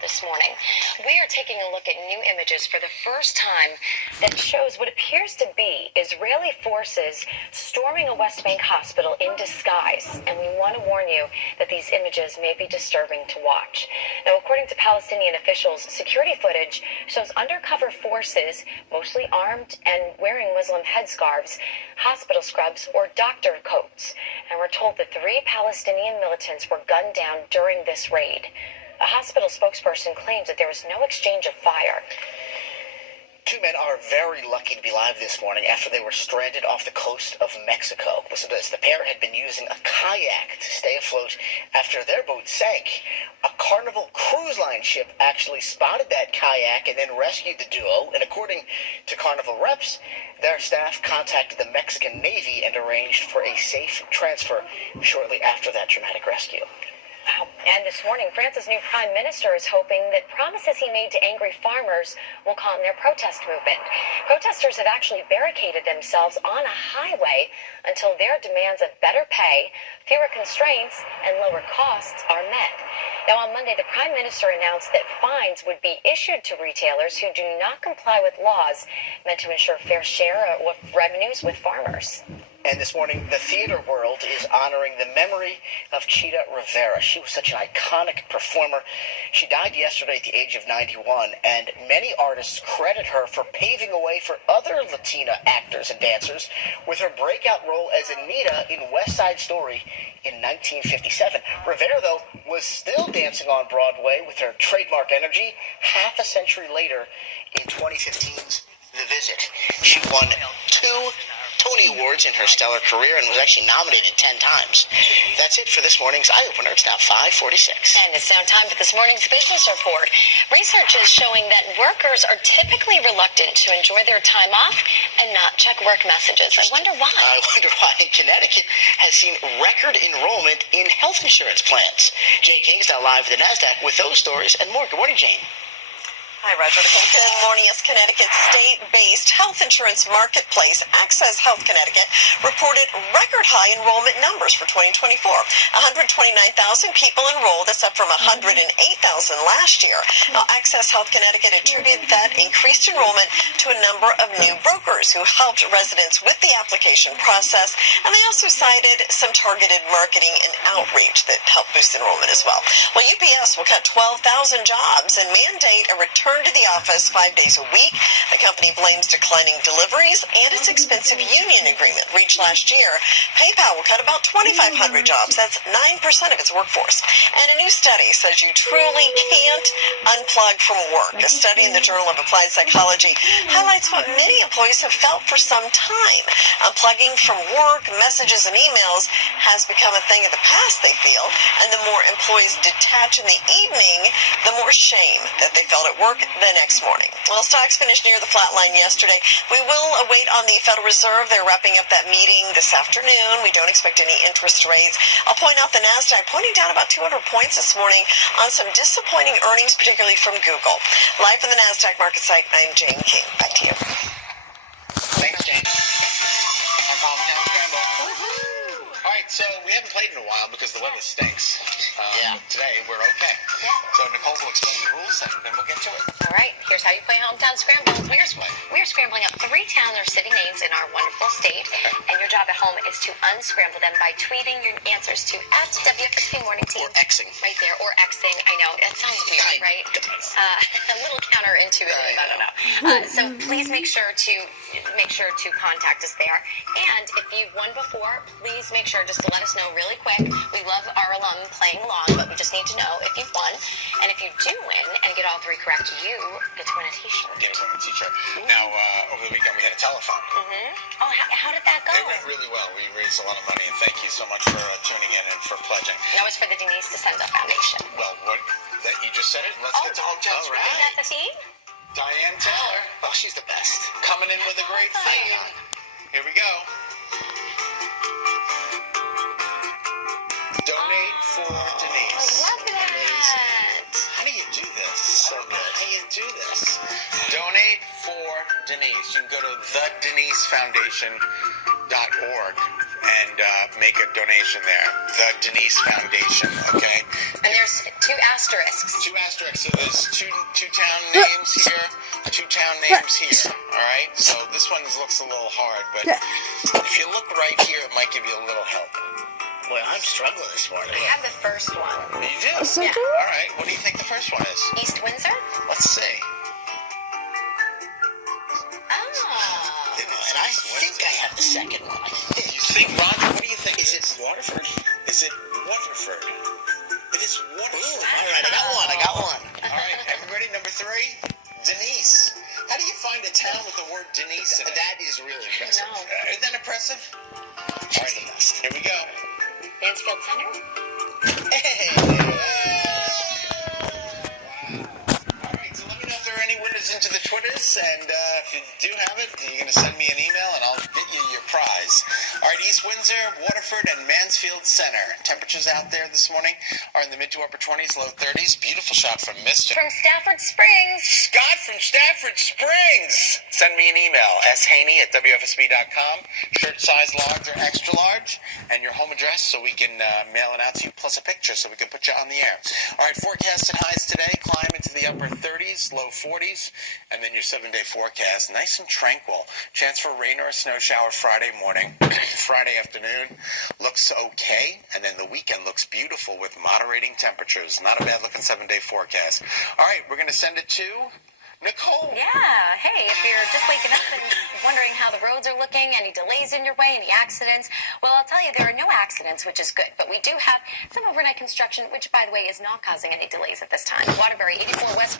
this morning. We are taking a look at new images for the first time that shows what appears to be Israeli forces storming a West Bank hospital in disguise. And we want to warn you that these images may be disturbing to watch. Now, according to Palestinian officials, security footage shows undercover forces, mostly armed and wearing Muslim headscarves, hospital scrubs, or doctor coats. And we're told that 3 Palestinian militants were gunned down during this raid. A hospital spokesperson claims that there was no exchange of fire. 2 men are very lucky to be alive this morning after they were stranded off the coast of Mexico. Listen to this. The pair had been using a kayak to stay afloat after their boat sank. A Carnival Cruise Line ship actually spotted that kayak and then rescued the duo. And according to Carnival reps, their staff contacted the Mexican Navy and arranged for a safe transfer shortly after that dramatic rescue. And this morning, France's new prime minister is hoping that promises he made to angry farmers will calm their protest movement. Protesters have actually barricaded themselves on a highway until their demands of better pay, fewer constraints, and lower costs are met. Now, on Monday, the prime minister announced that fines would be issued to retailers who do not comply with laws meant to ensure fair share of revenues with farmers. And this morning, the theater world is honoring the memory of Chita Rivera. She was such an iconic performer. She died yesterday at the age of 91, and many artists credit her for paving a way for other Latina actors and dancers with her breakout role as Anita in West Side Story in 1957. Rivera, though, was still dancing on Broadway with her trademark energy half a century later in 2015's The Visit. She won 2 Tony Awards in her stellar career and was actually nominated 10 times. That's it for this morning's Eye Opener. It's now 5:46. And it's now time for this morning's business report. Research is showing that workers are typically reluctant to enjoy their time off and not check work messages. I wonder why. Connecticut has seen record enrollment in health insurance plans. Jane King's now live at the NASDAQ with those stories and more. Good morning, Jane. Hi, Roger. Good morning. As Connecticut's state-based health insurance marketplace, Access Health Connecticut, reported record-high enrollment numbers for 2024. 129,000 people enrolled. That's up from 108,000 last year. Now, Access Health Connecticut attributed that increased enrollment to a number of new brokers who helped residents with the application process, and they also cited some targeted marketing and outreach that helped boost enrollment as well. Well, UPS will cut 12,000 jobs and mandate a return to the office 5 days a week. The company blames declining deliveries and its expensive union agreement reached last year. PayPal will cut about 2,500 jobs. That's 9% of its workforce. And a new study says you truly can't unplug from work. A study in the Journal of Applied Psychology highlights what many employees have felt for some time. Unplugging from work, messages, and emails has become a thing of the past, they feel. And the more employees detach in the evening, the more shame that they felt at work the next morning. Well, stocks finished near the flat line yesterday. We will await on the Federal Reserve. They're wrapping up that meeting this afternoon. We don't expect any interest rates. I'll point out the NASDAQ pointing down about 200 points this morning on some disappointing earnings, particularly from Google. Live from the NASDAQ market site, I'm Jane King. Back to you. Thanks, Jane. I'm Hometown Scramble. All right, so we haven't played in a while because the weather stinks. Today, we're okay. Yeah. So Nicole will explain the rules, and then we'll get to it. All right, here's how you play Hometown Scramble. We're scrambling up 3 towns or city names in our wonderful state, and your job at home is to unscramble them by tweeting your answers to @WFSP Morning Team. Or Xing. Right there, or Xing. I know, it sounds weird, right? A little counterintuitive, I don't know. So please make sure to contact us there. And if you've won before, please make sure just to let us know really quick. We love our alum playing along, but we just need to know if you've won. And if you do win and get all 3 correct, you get to win a t-shirt. Get a women's t-shirt. Now, over the weekend we had a telethon. Oh, how did that go? It went really well. We raised a lot of money, and thank you so much for tuning in and for pledging. That was for the Denise Foundation. Well, what that you just said it. Let's get to Hometown Scramble. Is that the team? Diane Taylor. Oh, she's the best. Coming in with a great theme. Here we go. Donate for Denise. I love that. How do you do this? So good. How do you do this? Donate for Denise. You can go to thedenisefoundation.org and make a donation there. The Denise Foundation, okay? And there's 2 asterisks 2 asterisks. So there's two town names here, 2 town names here. All right. So this one looks a little hard, but if you look right here, it might give you a little help. Boy, I'm struggling this morning. I have the first one. You do? Yeah. All right. What do you think the first one is? East Windsor? Let's see. Oh. And I think I have the second one. I think. You think, Roger? What do you think? Is it Waterford? Is it Waterford? It is Waterford. Ooh, all right, I got one. All right, everybody, number 3, Denise. How do you find a town with the word Denise in it? That is really impressive. No. Isn't that impressive? She's the best. Here we go. Mansfield Center? Hey! All right, so let me know if there are any winners into the Twitters, and if you do have it, you're going to send me an email, and I'll get you your prize. All right, East Windsor, Waterford, and Mansfield Center. Temperatures out there this morning are in the mid to upper 20s, low 30s. Beautiful shot from Mr. From Stafford Springs. Scott from Stafford Springs. Send me an email, shaney@wfsb.com. Shirt size large or extra large, and your home address so we can mail it out to you, plus a picture so we can put you on the air. All right, forecasted highs today climb into the upper 30s, low 40s, and then your 7-day forecast, nice and tranquil. Chance for rain or a snow shower Friday morning. Friday afternoon looks okay, and then the weekend looks beautiful with moderating temperatures. Not a bad looking 7-day forecast. All right, we're going to send it to Nicole. Yeah. Hey, if you're just waking up and wondering how the roads are looking, any delays in your way, any accidents, well, I'll tell you, there are no accidents, which is good. But we do have some overnight construction, which, by the way, is not causing any delays at this time. Waterbury, 84 westbound.